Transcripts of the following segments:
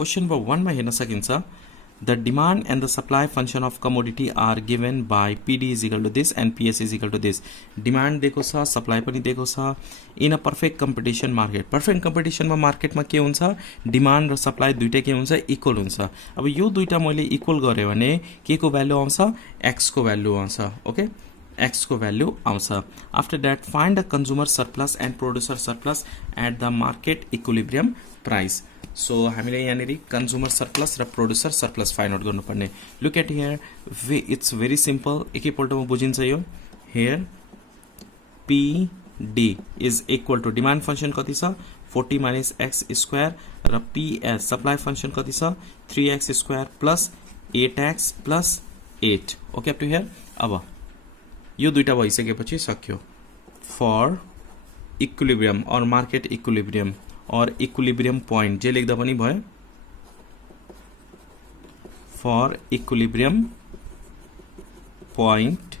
Question number 1 मा हेर्न सकिन्छ the demand and the supply function of commodity are given by PD is equal to this and PS is equal to this. Demand दिएको छ, supply पनि दिएको छ in a perfect competition market. Perfect competition मा market मा के हुन्छ, demand र supply दुईटै के हुन्छ, equal हुन्छ. अब यो दुईटा मैले equal गरे भने के को भ्यालु आउँछ, x को भ्यालु आउँछ. ओके, x को भ्यालु आउँछ. After that find the consumer surplus and producer surplus at the market equilibrium price. So हामीले यहाँनिर कन्ज्युमर सरप्लस र प्रोड्युसर सरप्लस फाइन्ड आउट गर्नुपर्ने. Look at here, it's very simple, एकैपल्टमा बुझिन्छ यो. Here PD is equal to demand function कति छ 40 minus X square र PS सप्लाई फंक्शन कति छ 3x square plus 8x plus 8. Okay up to here. अब यो दुईटा भइसकेपछि सक्यो. For equilibrium or market equilibrium or equilibrium point जे लेख्दा पनि भयो. For equilibrium point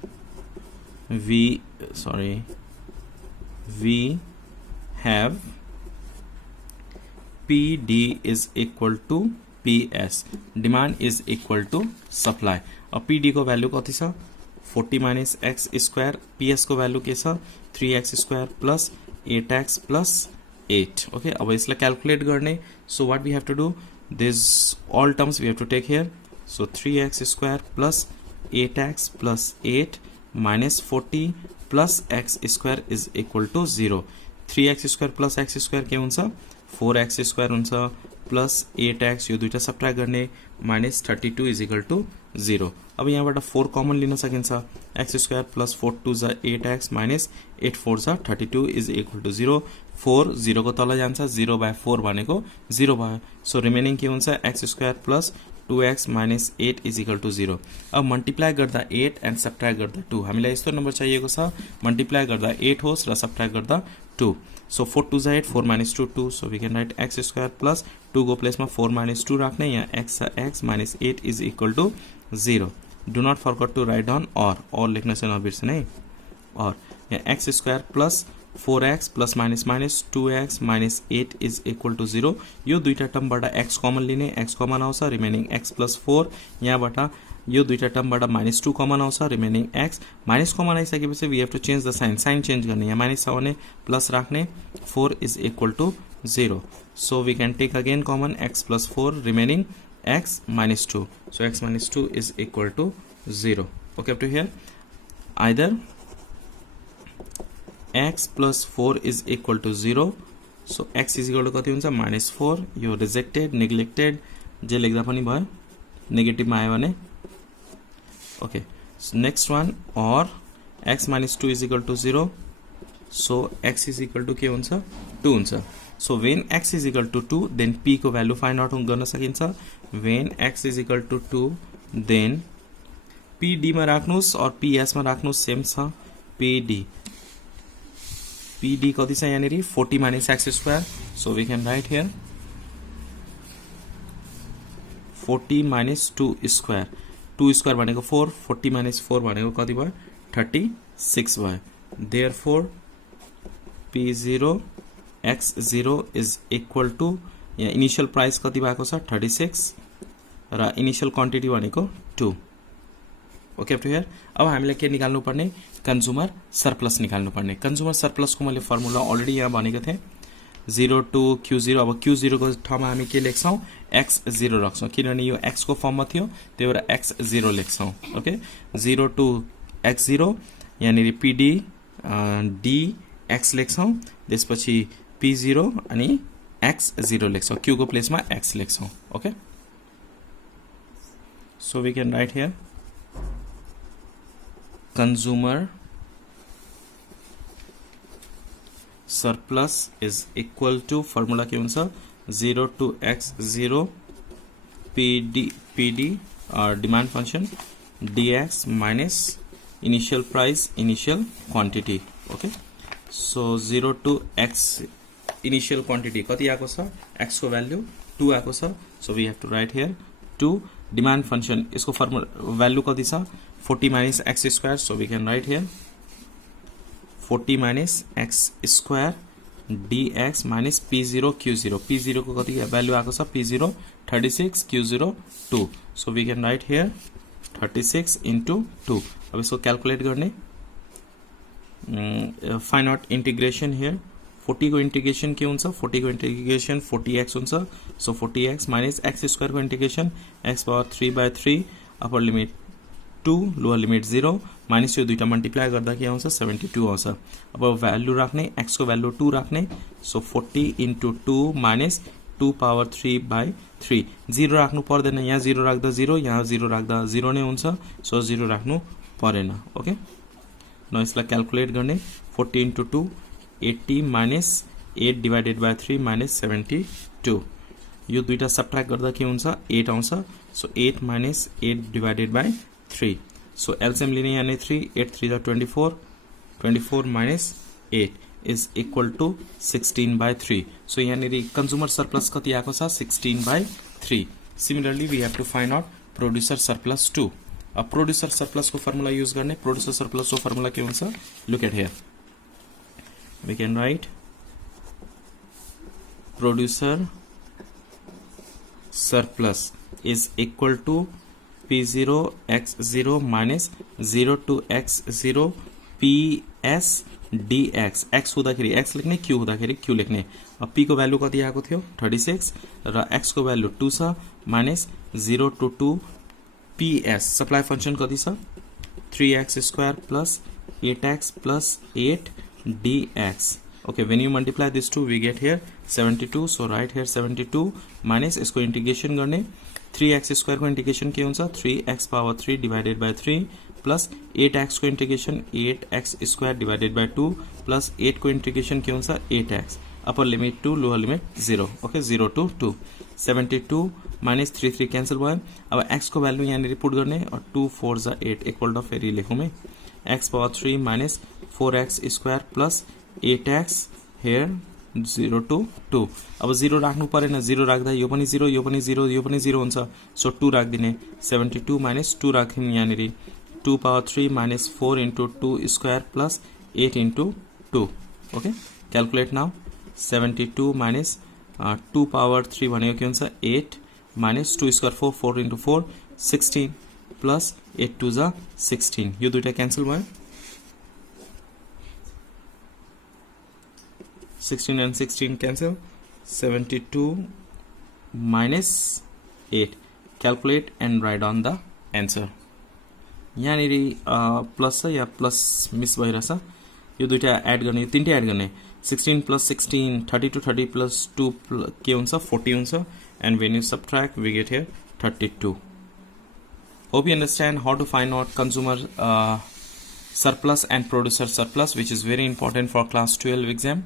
we have PD is equal to PS, demand is equal to supply. अब PD को वैल्यू कति छ 40 माइनस एक्स स्क्वायर, PS को वैल्यू के छ 3x square plus 8x plus 8. Okay, अब इसला calculate करने. So what we have to do, this all terms we have to take here. So 3x square plus 8x plus 8 minus 40 plus x square is equal to 0. 3x square plus x square के हुन्छ 4x square हुन्छ plus 8x यो दुईटा subtract गर्ने minus 32 is equal to 0. अब यहाँबाट 4 common लिन सकिन्छ. x square plus 4 2 जा 8x minus 8 4 जा 32 is equal to 0. 4 0 को तल जान्छ, 0 by 4 भनेको 0 भयो. सो रिमेनिङ के हुन्छ x square plus 2x minus 8 is equal to 0. अब मल्टिप्लाई गर्दा 8 एन्ड सब्ट्र्याक्ट गर्दा 2. हामीलाई यस्तो नम्बर चाहिएको छ मल्टिप्लाई गर्दा 8 होस् र सब्ट्र्याक्ट गर्दा 2. So 4 2 जा 8, 4 minus 2 2. So we can write x square plus 2 को प्लेसमा 4 minus 2 राख्ने. यहाँ x minus 8 is equal to 0. Do not forget to write down or लेख्न चाहिँ नबिर्सनु है. और यहाँ x square plus 4x plus minus minus 2x minus 8 is equal to 0. यो दुईटा टर्मबाट x कमन लिने, x कमन आउँछ रिमेनिङ x plus 4. यहाँबाट यो दुईटा टर्मबाट minus 2 कमन आउँछ रिमेनिङ x. माइनस कमन आइसकेपछि we have to change the sign. Sign change गर्ने. यहाँ माइनस छ भने प्लस राख्ने. 4 is equal to 0. So we can take again common x plus 4 remaining x minus 2. So x minus 2 is equal to 0. Okay up to here. Either x plus 4 is equal to 0. So x is equal to कति हुन्छ minus 4. यो rejected, neglected जे लेख्दा पनि भयो. Negative मा आयो भने. Okay. So next one, or x minus 2 is equal to 0. So x is equal to के हुन्छ 2 हुन्छ. So when x is equal to 2, then p को value find out गर्न सकिन्छ. When x is equal to 2, then pd मा राख्नुस् और ps मा राख्नुस् same छ. PD कति छ यहाँनिर 40 minus x square. So we can write here 40 minus 2 square. 2 square भनेको 4, 40 minus 4 भनेको कति भयो 36 भयो. Therefore P0 x0 is equal to यहाँ इनिशियल प्राइस कति भएको छ 36 र इनिशियल क्वान्टिटी भनेको 2. Okay up to here. अब हामीले के निकाल्नु पर्ने कन्ज्युमर सरप्लस निकाल्नु पर्ने. कन्ज्युमर सरप्लस को मैले फर्मुला अलरेडी यहाँ भनेको थिएँ 0 to Q0. अब Q0 को ठाउँमा हामी के लेख्छौं x0 राख्छौं किनभने यो x को फर्ममा थियो त्यही भएर x0 लेख्छौं. ओके 0 to x0 यानी PD d x लेख्छौं. त्यसपछि P0 अनि x0 लेख्छौं. Q को प्लेसमा x लेख्छौं. Okay so we can write here consumer surplus is equal to formula के हुन्छ 0 to x0 PD demand function dx minus initial price initial quantity. Okay, so 0 to x initial quantity कति आएको छ x को value 2 आएको छ. So we have to write here 2. demand function इसको formula value कति छ 40 minus x square. So we can write here 40 minus x square dx minus p0 q0 p0 को कति भ्यालु आएको छ p0 36 q0 2 so we can write here 36 into 2 अब यसको calculate गर्ने फाइन्ड आउट इंटीग्रेशन हियर 40 को इंटीग्रेशन के हुन्छ 40 को इंटीग्रेशन 40x हुन्छ so 40x minus x square को integration x power 3/3 upper limit 2 lower limit 0 minus यो दुईटा मल्टिप्लाई गर्दा के आउँछ 72 आउँछ अब भ्यालु राख्ने x को भ्यालु 2 राख्ने सो 40 into 2 माइनस 2 पावर 3/3 0 राख्नु पर्दैन यहाँ 0 राख्दा 0 यहाँ 0 राख्दा 0 नै हुन्छ सो 0 राख्नु परेन ओके न यसलाई क्याल्कुलेट गर्ने 40 into 2 80 minus 8 divided by 3 minus 72 यो दुईटा सबट्र्याक्ट गर्दा के हुन्छ 8 आउँछ so 8 minus 8 divided by 3 so LCM लिने यानी 3 8 3 24 24 minus 8 is equal to 16/3 so यहाँ consumer surplus कति आएको छ 16/3 similarly we have to find out producer surplus 2 अब producer surplus को formula use गर्ने producer surplus को formula के हुन्छ look at here we can write producer surplus is equal to p0 x0 minus 0 to x0 ps dx x हुँदाखेरि x लेख्ने q हुँदाखेरि q लेख्ने अब p को भ्यालु कति आएको थियो 36 र x को भ्यालु 2 छ minus 0 to 2 ps supply function कति छ 3x square plus 8x plus 8 dx okay when you multiply this two we get here 72 so write here 72 minus यसको इंटीग्रेशन गर्ने 3x स्क्वायर को इंटीग्रेशन के हुन्छ 3x power 3 divided by 3 plus 8x को integration 8x square divided by 2 plus 8 को integration के हुन्छ 8x upper limit 2 lower limit 0 okay 0 to 2 72 minus 3 3 cancel भयो अब x को भ्यालु यहाँ पुट गर्ने और 2 4 जा 8 एकपल्ट फेरि लेखौँ है x power 3 minus 4x square plus 8x here 0 to 2 अब 0 राख्नु परेन 0 राख्दा यो पनि 0 यो पनि 0 यो पनि 0 हुन्छ सो 2 राख्दिने 72 माइनस 2 राख्यौं यहाँ 2 power 3 minus 4 into 2 square plus 8 into 2 okay calculate now 72 minus 2 power 3 भनेको के हुन्छ 8 minus 2 square 4 4 into 4 16 plus 8 2 जा 16 यो दुईटा क्यान्सल भयो 16 and 16 cancel 72 minus 8 calculate and write down the answer यहाँ प्लस या प्लस मिस भइरहेछ यो दुईटा एड गर्ने तीनटै एड गर्ने 16 plus 16 32 30 plus 2 के हुन्छ 40 हुन्छ and when you subtract we get here 32 hope you understand how to find out consumer surplus and producer surplus which is very important for class 12 exam